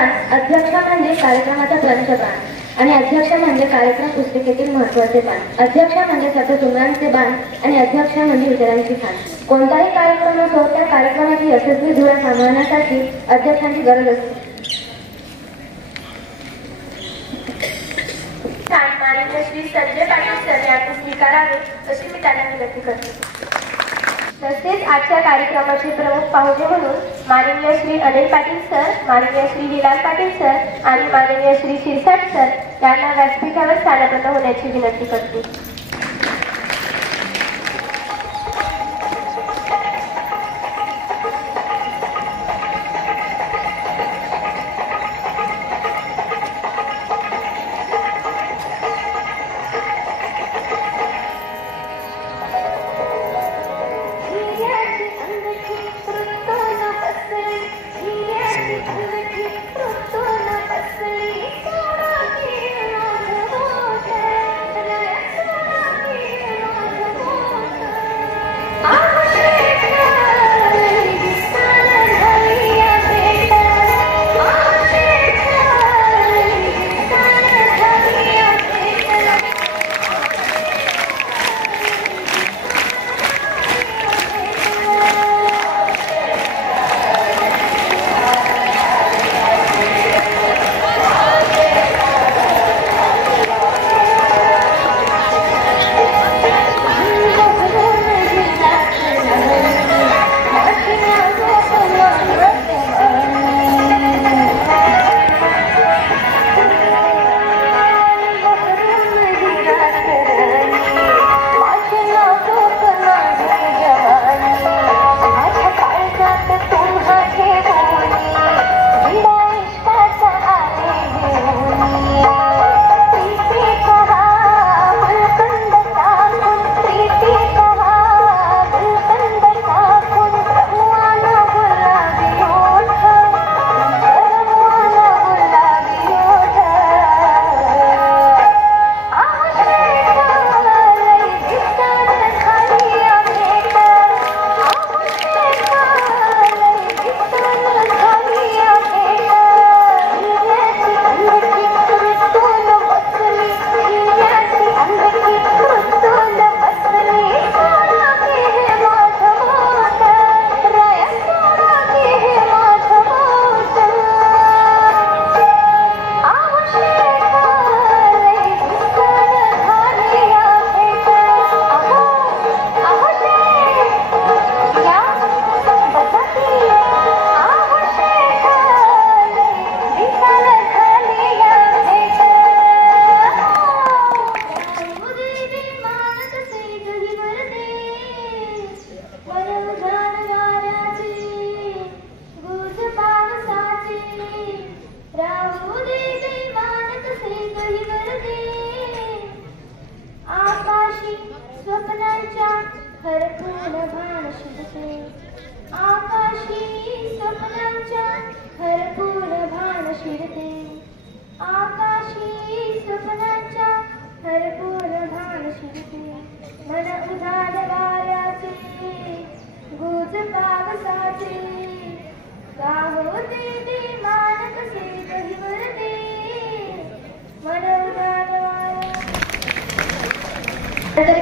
ज्ञान अध्यक्ष म्हणजे कार्यक्रमाचा ग्रंथपान आणि अध्यक्ष म्हणजे कार्यक्रम पुस्तिकेतील महत्त्वाचे पान. अध्यक्ष म्हणजे सततुमरांचे बाण आणि अध्यक्ष म्हणजे विचारांची खाण. कोणताही कार्यक्रम असो त्या कार्यक्रमाची यशस्वी धुरा सांभाळण्यासाठी अध्यक्षांची गरज असते. माननीय श्री संजय पाटील सर यांनी स्वीकारावे अशी मी त्यांना विनंती करते. तसेच आजच्या कार्यक्रमाचे प्रमुख पाहुणे म्हणून माननीय श्री अनिल पाटील सर, माननीय श्री विलास पाटील सर आणि माननीय श्री शिरसाट सर यांना व्यासपीठावर स्थानपन्न होण्याची विनंती करते.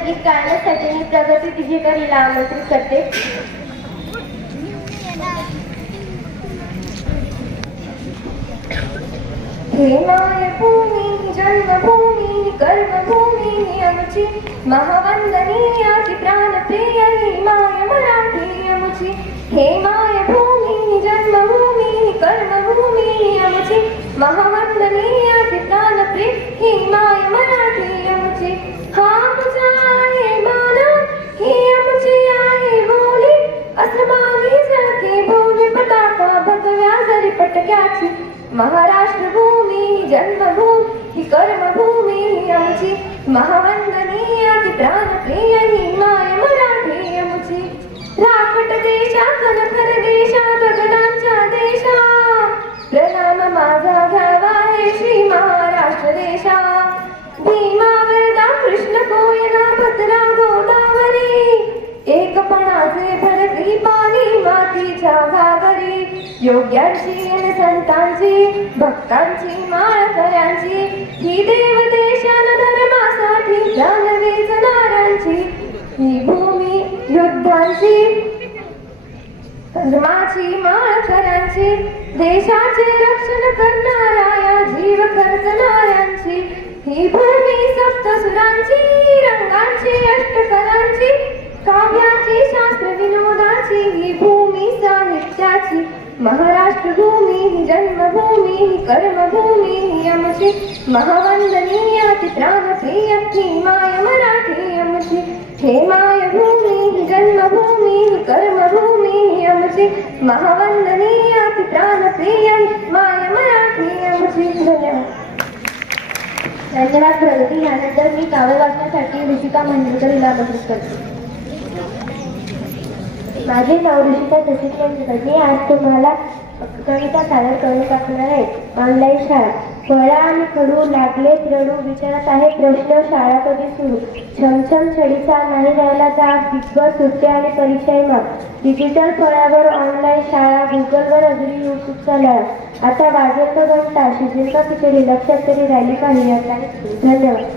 गीत गाण्यासाठी मी प्रगती तिजेकरीला आमंत्रित करते. हे मायभूमी जन्मभूमी कर्मभूमी आमची महावंदनीय अति प्राणप्रिय ही माय मराठी आमची. हे मायभूमी जन्मभूमी कर्मभूमी आमची महावंदनीय अति प्राणप्रिय ही माय मराठी आमची. हा आमचा आहे मान ही आमची आहे बोली अस्मानी झळके भव्य पताका भगव्या जरी पटक्याची. महाराष्ट्र भूमी जन्मभूमी ही कर्मभूमी आमची महावंदनीय अति प्राणप्रिय ही माय मराठी आमची. राकट देशात नखर देशात गगनांच्या देशा प्रणाम माझा घ्यावा हे श्री महाराष्ट्र देशा. भीमा वरदा कृष्ण कोयना भद्रा गोदावरी एकपणाचे भरती पाणी मातीच्या घागरी, योग्यांची आणि संतांची भक्तांची माळकऱ्यांची, ही देवदेशान धर्मासाठी प्राण वेचणाऱ्यांची, ही भूमी युद्धांची धर्माची माळकऱ्यांची, देशाचे रक्षण करणाऱ्या या जीव खर्चणाऱ्यांची, ही भूमी सप्तसुरांची रंगांची अष्टकलांची, काव्याची शास्त्र विनोदाची, ही भूमी साहित्याची, महाराष्ट्र भूमी ही जन्मभूमी ही कर्मभूमी ही आमची, महावंदनीय ती प्राणप्रिय ही माय मराठी आमची, हे मायभूमी ही जन्मभूमी ही कर्मभूमी ही आमची, महावंदनीय ती प्राणप्रिय माय मराठी आमची. धन्यवाद. धन्यवाद प्रगती. यानंतर मी काव्य वाचण्यासाठी ऋषिका मंडलकर हिला आमंत्रित करते. माझे नाव ऋषिका सचिन मंडलकर. मी आज तुम्हाला कविता सादर करून दाखवणार आहे. ऑनलाईन शाळा. फळा आणि खडू लागलेत रडू, विचारत आहे प्रश्न शाळा कधी सुरू. छमछम छडीचा नाही राहिला जाग, बिगबस सुट्ट्या आणि परीक्षाही माग. डिजिटल फळ्यावर ऑनलाईन शाळा, गुगलवर अगदी यूट्यूबचा लळा. आता वाजेल तो घंटा, शिजेल का खिचडी, लक्षात तरी राहिली काही याचा. धन्यवाद.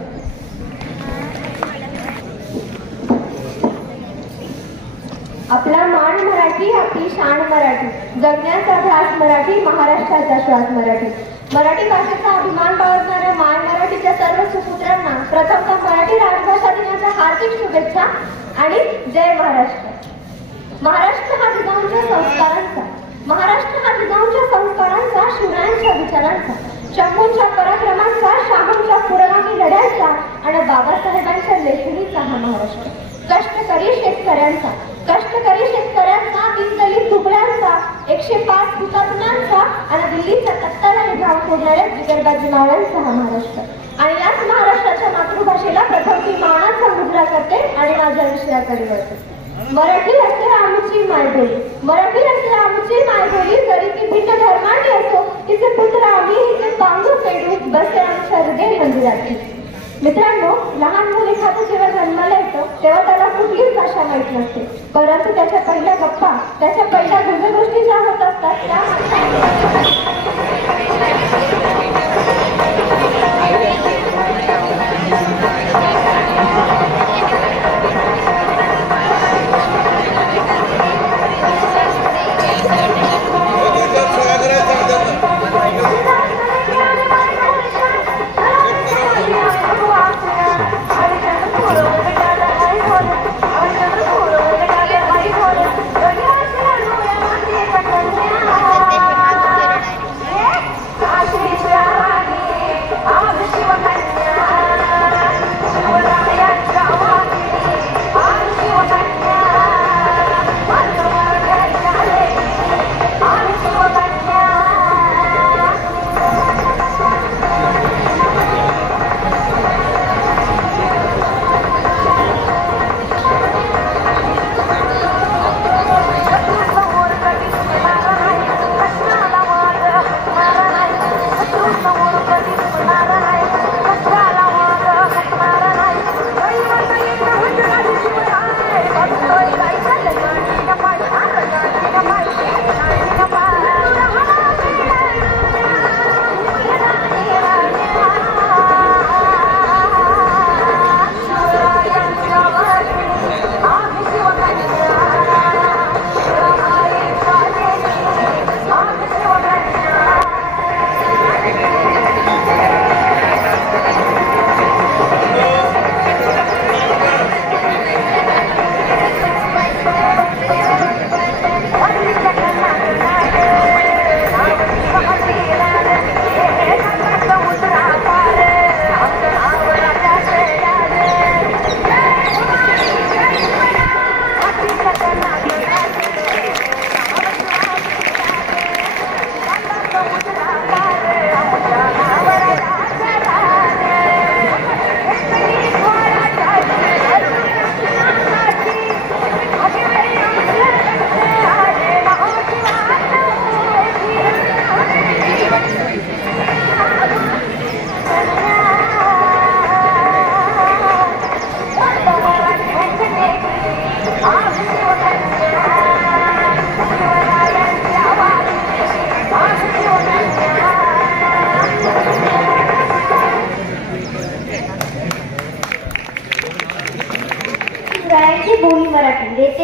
आपला मान मराठी, आपली शान मराठी, जगण्याचा ध्यास मराठी, महाराष्ट्राचा श्वास मराठी. मराठी भाषेचा अभिमान बाळगणाऱ्या माय मराठीच्या सर्व सुपुत्रांना प्रथमतः मराठी राजभाषा दिनाच्या हार्दिक शुभेच्छा आणि जय महाराष्ट्र. महाराष्ट्र हा जिजाऊंच्या संस्कारांचा, महाराष्ट्र हा जिजाऊंच्या संस्कारांचा, शिवरायांच्या विचारांचा, शंभूंच्या पराक्रमांचा, शाहूंच्या पुरोगामी लढ्यांचा आणि बाबासाहेबांच्या लेखणीचा हा महाराष्ट्र. कष्टकरी शेतकऱ्यांचा, कष्टकरी शेतकऱ्यांचा, दीनदलित तुकड्यांचा, 105 हुतात्म्यांचा आणि दिल्लीच्या तख्ताला घाव फोडणाऱ्या जिगरबाजी मावळ्यांचा हा महाराष्ट्र. आणि याच महाराष्ट्राच्या मातृभाषेला प्रथम ती मानाचा मुद्रा करते आणि माझ्या विषयाकडे वळते. मराठी असे आमची मायबोली, मराठी असे आमची मायबोली, जरी ती भिन्न धर्माची असो, तिचे पुत्र आम्ही हिचे बांधू पेडू, बसे आमच्या हृदय मंदिराची. मित्रांनो, लहान मूल एखादं जेव्हा जन्माला येतं तेव्हा त्याला कुठलीच भाषा माहीत नसते, परंतु त्याच्या पहिल्या गप्पा, त्याच्या पहिल्या जुन्या गोष्टी ज्या होत असतात त्या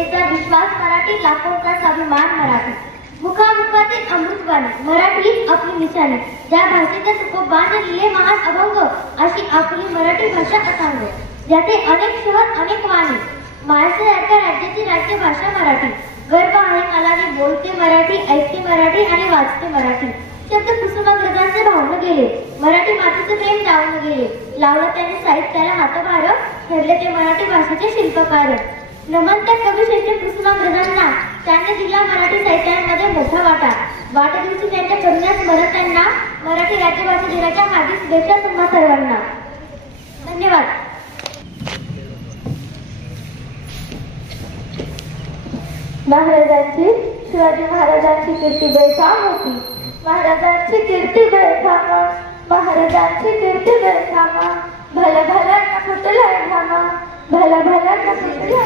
जनतेचा विश्वास मराठी, लाखोंचा स्वाभिमान मराठी. मुखामुखातील अमृतवाणी मराठी आपली निशाणी. ज्या भाषेचा तुकोबान लिहिले महान अभंग, अशी आपली मराठी भाषा असांग. ज्याचे अनेक शहर अनेक वाणी, महाराष्ट्रासारख्या राज्याची राज्यभाषा मराठी. गर्व आहे मला मी बोलते मराठी, ऐकते मराठी आणि वाचते मराठी. शब्द कुसुमाग्रजांचे भावून गेले, मराठी मातीचे प्रेम जाऊन गेले. लावलं त्यांनी साहित्याला हातभार, ठरले ते मराठी भाषेचे शिल्पकार. नमन त्या कवी श्रेष्ठ कुसुमाग्रजांना, त्यांनी दिला मराठी साहित्यामध्ये मोठा वाटा. वाढदिवशी त्यांच्या करुण्यास स्मरण त्यांना, मराठी राज्यभाषा दिनाच्या हार्दिक शुभेच्छा तुम्हा सर्वांना. धन्यवाद. महाराजांची, शिवाजी महाराजांची कीर्ती बेफाम होती. महाराजांची कीर्ती बेफाम, महाराजांची कीर्ती बेफाम. भला भला न फुटला घामा, भला भला न फुटला.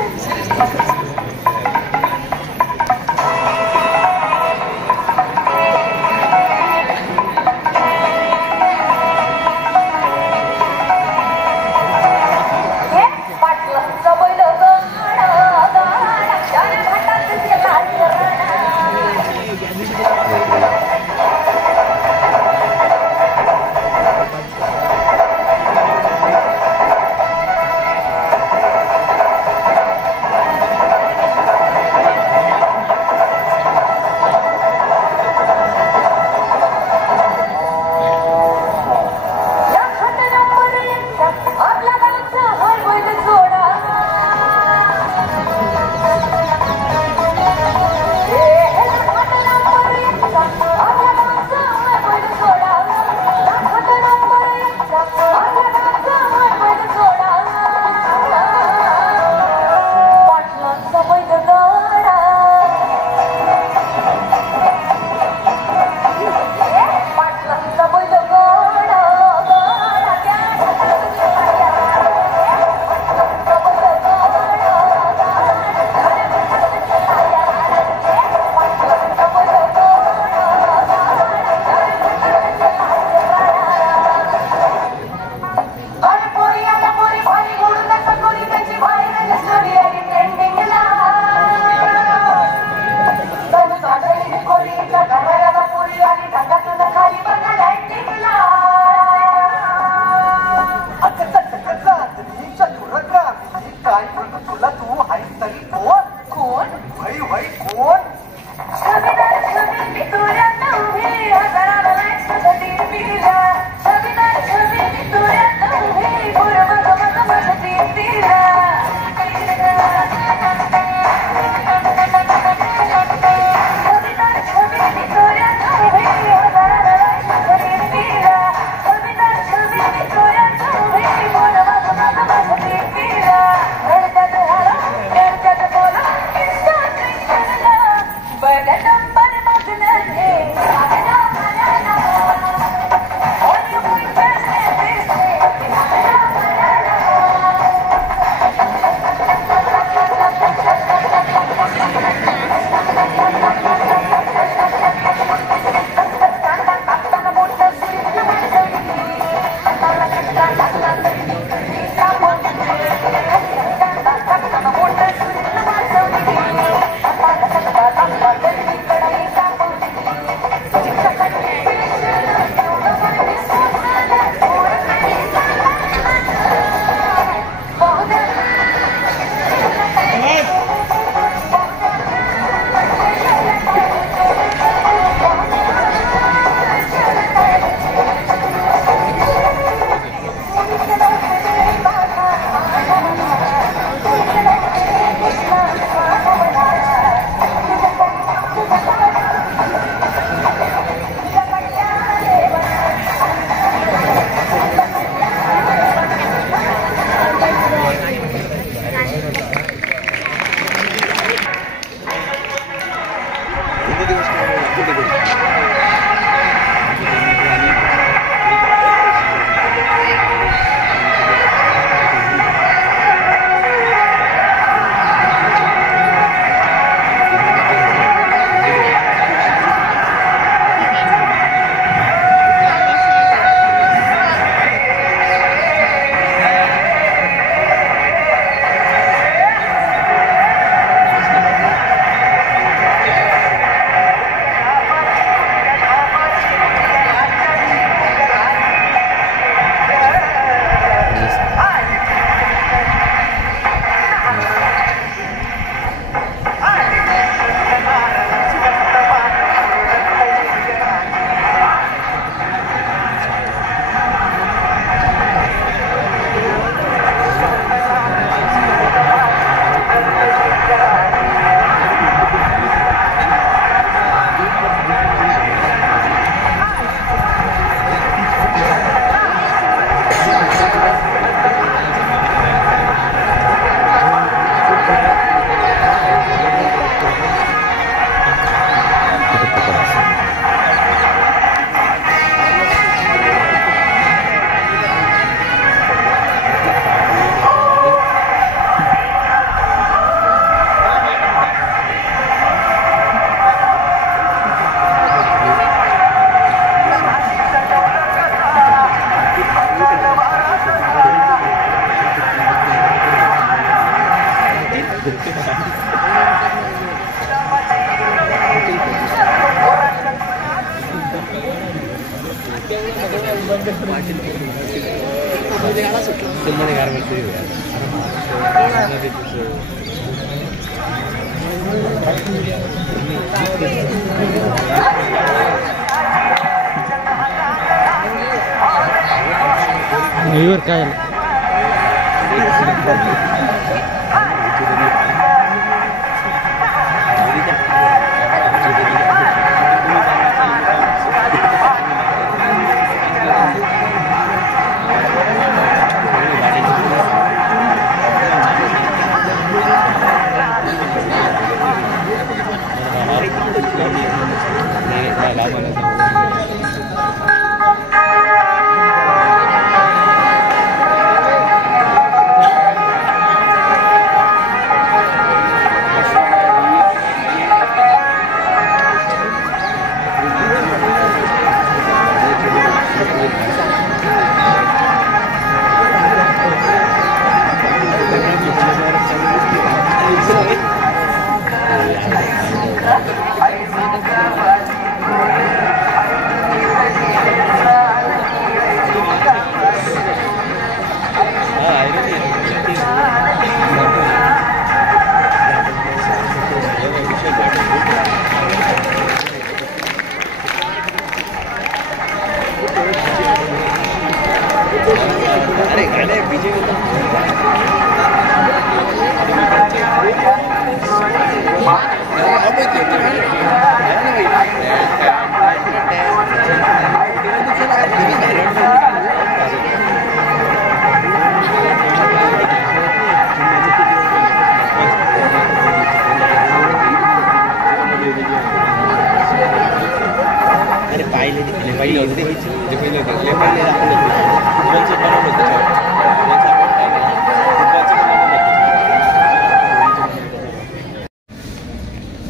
काय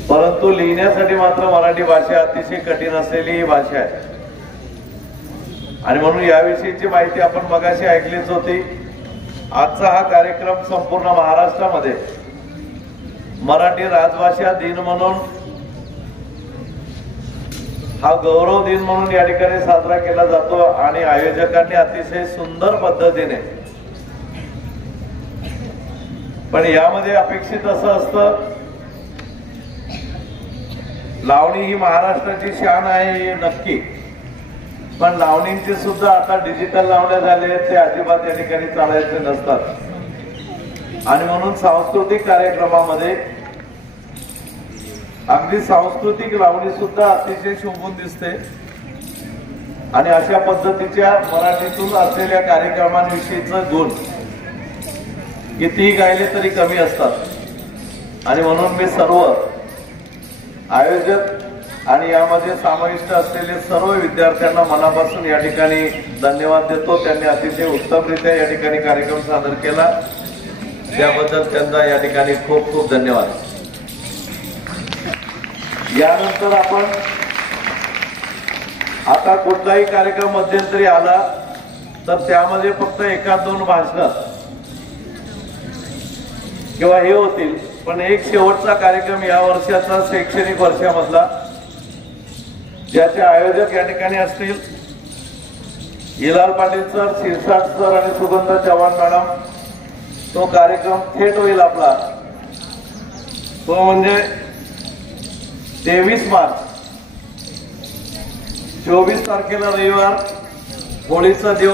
परंतु लिहिण्यासाठी मात्र मराठी भाषा अतिशय कठीण असलेली ही भाषा आहे आणि म्हणून याविषयीची माहिती आपण मगाशी ऐकलीच होती। आजचा हा कार्यक्रम संपूर्ण महाराष्ट्रामध्ये मराठी राजभाषा दिन म्हणून हा गौरव दिन म्हणून या ठिकाणी साजरा केला जातो आणि आयोजकांनी अतिशय सुंदर पद्धतीने, पण यामध्ये अपेक्षित असं असतं, लावणी ही महाराष्ट्राची शान आहे हे नक्की, पण लावणींचे सुद्धा आता डिजिटल लावण्या झाले ते अजिबात या ठिकाणी चालायचे नसतात आणि म्हणून सांस्कृतिक कार्यक्रमामध्ये अगदी सांस्कृतिक लावणी सुद्धा अतिशय शोभून दिसते आणि अशा पद्धतीच्या मराठीतून असलेल्या कार्यक्रमांविषयीचं गुण कितीही गायले तरी कमी असतात आणि म्हणून मी सर्व आयोजक आणि यामध्ये समाविष्ट असलेले सर्व विद्यार्थ्यांना मनापासून या ठिकाणी धन्यवाद देतो। त्यांनी अतिशय उत्तमरित्या या ठिकाणी कार्यक्रम सादर केला, त्याबद्दल त्यांना या ठिकाणी खूप खूप धन्यवाद। यानंतर आपण आता कुठलाही कार्यक्रम मध्यंतरी आला तर त्यामध्ये फक्त एका दोन भाषण किंवा हे होतील, पण एक शेवटचा कार्यक्रम या वर्षाचा शैक्षणिक वर्षामधला ज्याचे आयोजक या ठिकाणी असतील हिलाल पाटील सर, शिरसाट सर आणि सुगंधा चव्हाण मॅडम, तो कार्यक्रम थेट होईल आपला, तो म्हणजे 23 मार्च 24 तारखेला रविवार, होळीचा दिवस।